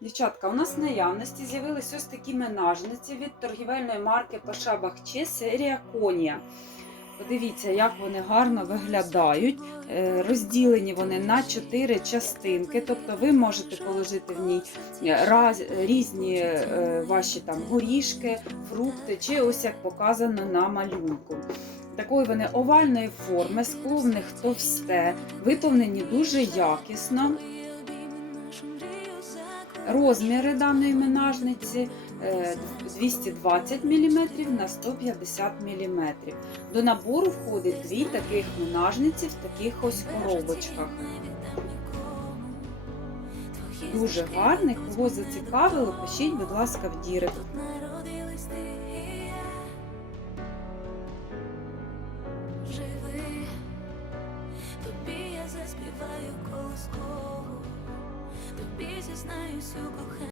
Дівчатка, у нас в наявності з'явились ось такі менажниці від торгівельної марки Паша Бахче серія Конія. Подивіться, як вони гарно виглядають. Е, Розділені вони на чотири частинки, тобто ви можете положити в ній раз, різні е, ваші там горішки, фрукти, чи ось як показано на малюнку. Такої вони овальної форми, скло в них товсте, виповнені дуже якісно. Розміри даної менажниці е, 220 мм на 150 мм. До набору входить дві таких менажниці в таких ось коробочках. Дуже гарних. Кого зацікавило, пишіть, будь ласка, в я. Живи, тобі я заспіваю колискову, тобі зізнаюсь у коханні.